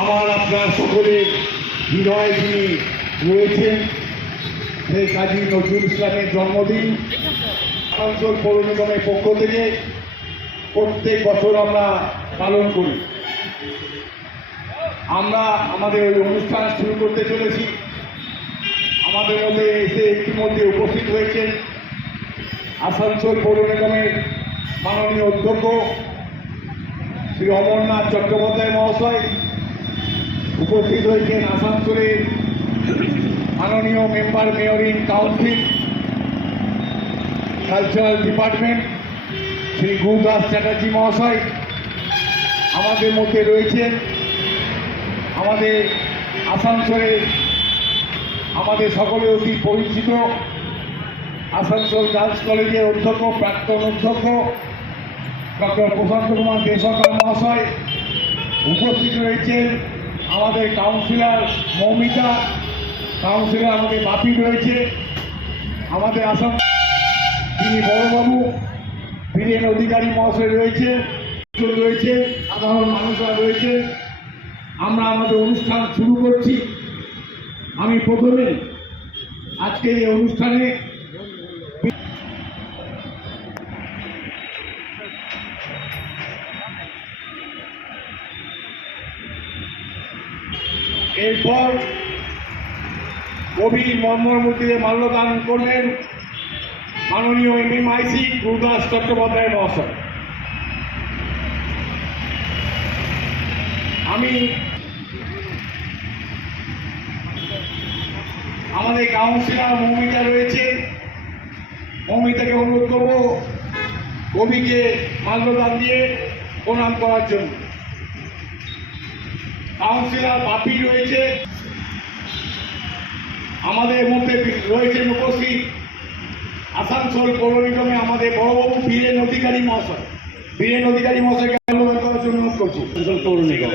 আমার আপনার সকলের হৃদয়ে যিনি রয়েছেন সেই কাজী নজরুল ইসলামের জন্মদিন আসানসোল পৌর নিগমের পক্ষ থেকে প্রত্যেক বছর আমরা পালন করি। আমরা আমাদের ওই অনুষ্ঠান শুরু করতে চলেছি। আমাদের মধ্যে এসে ইতিমধ্যে উপস্থিত হয়েছেন আসানসোল পৌর নিগমের মাননীয় অধ্যক্ষ শ্রী অমরনাথ চট্টোপাধ্যায় মহাশয় উপস্থিত হয়েছেন আসানসোলের মাননীয় member mayor in council, cultural department, Shri Gurudas Chatterjee মহাশয় আমাদের মধ্যে রয়েছেন। আমাদের আসানসোলের আমাদের সকলে অতি পরিচিত আসানসোল গার্লস কলেজের অধ্যক্ষ, প্রাক্তন অধ্যক্ষ ডক্টর প্রশান্ত কুমার দেশকর মহাশয় উপস্থিত রয়েছেন। আমাদের কাউন্সিলর মৌমিতা। কাউন্সিলর আমাদের বাপি রয়েছে আমাদের আসাম তিনি বড়বাবু। বীরেন অধিকারী মহাশয় রয়েছে। রয়েছে। সাধারণ মানুষরা রয়েছে। আমরা আমাদের অনুষ্ঠান শুরু করছি। আমি প্রথমে আজকের এই অনুষ্ঠানে এরপর কবি মর্মর মূর্তিতে মাল্যদান করলেন মাননীয় M M IC Gurudas Chattopadhyay মহাশয়। আমি আমাদের কাউন্সিলর মৌমিতা রয়েছে। মৌমিতাকে অনুরোধ করব কবিকে মাল্যদান দিয়ে প্রণাম করার জন্য। কাউন্সিলর বাপি রয়েছে। আমাদের মধ্যে রয়েছেন উপস্থিত আসানসোল পৌর নিগমে আমাদের বড়বাবু বীরেন অধিকারী মহাশয়। বীরেন অধিকারী মহাশয়কে অনুরোধ করার জন্য অনুরোধ করছি। আসানসোল পৌর নিগম।